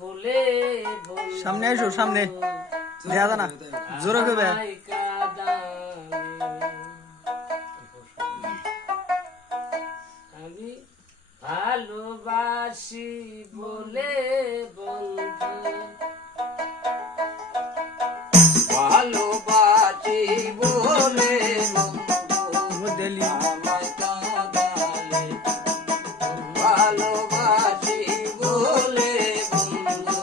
বলে সামনে এসো, সামনে দেখা যায় না, জোরে কইবে। আমি ভালোবাসি বলে বন্ধু, ভালোবাসি বলে বন্ধু দিল্লি আমায় কাঁদালে, ভালোবাসি বলে বন্ধু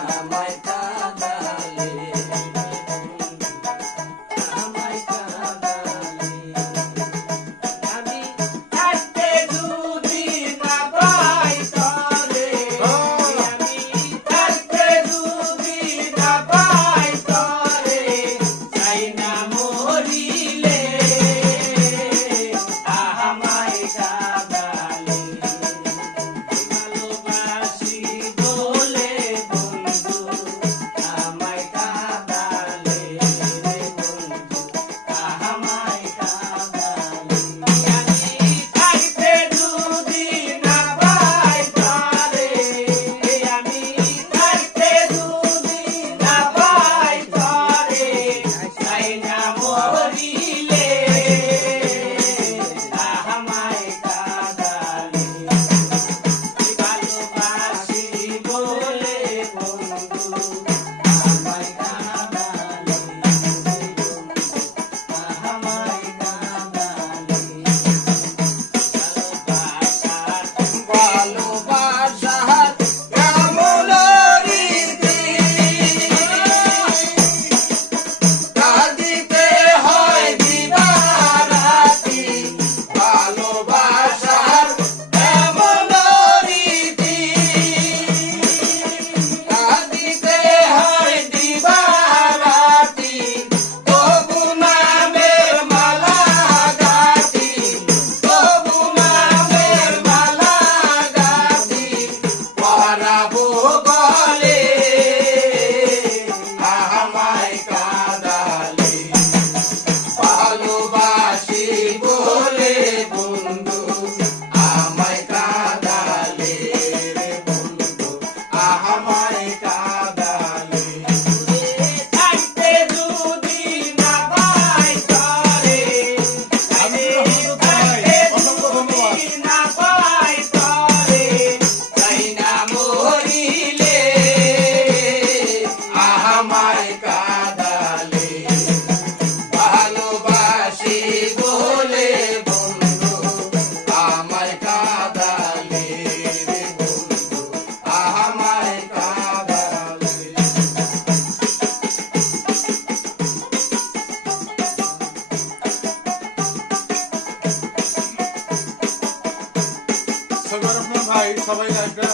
আমায় কাঁদালে, আমায় কাঁদালে। আমি থাকতে যদি না পাই তরে, আমি থাকতে যদি না পাই তরে, চাই না মরিলে আমায় কাঁদালে, ভালোবাসি বলে বন্ধু আমায় কাঁদালে রে বন্ধু আমায় কাঁদালে। আমি থাকতে যদি না পাই তরে, আমি থাকতে যদি না পাই তরে, চাই না মরিলে আমায় কাঁদালে, ভালোবাসি বলে বন্ধু আমায় কাঁদালে, আমায় কাঁদালে। ভালোবাসার এমন রীতি, কাঁদিতে হয় দিবারাতি, ভালোবাসার এমন রীতি, কাঁদিতে হয় দিবারাতি, তবু নামের মালা গাঁথি, তবু নামের মালা গাঁথি, পরাবো গলে আমায় কাঁদালে, ভালোবাসি বলে বন্ধু আমায় কাঁদালে রে বন্ধু আমায় কাঁদালে। থাকতে যদি না পাই তরে, আমি থাকতে যদি না পাই তরে, চাই না মরিলে আমায় কাঁদালে, ভালোবাসি বলে বন্ধু আমায় কাঁদালে রে বন্ধু আমায় কাঁদালে। সবার আপনার ভাই সবাই একটা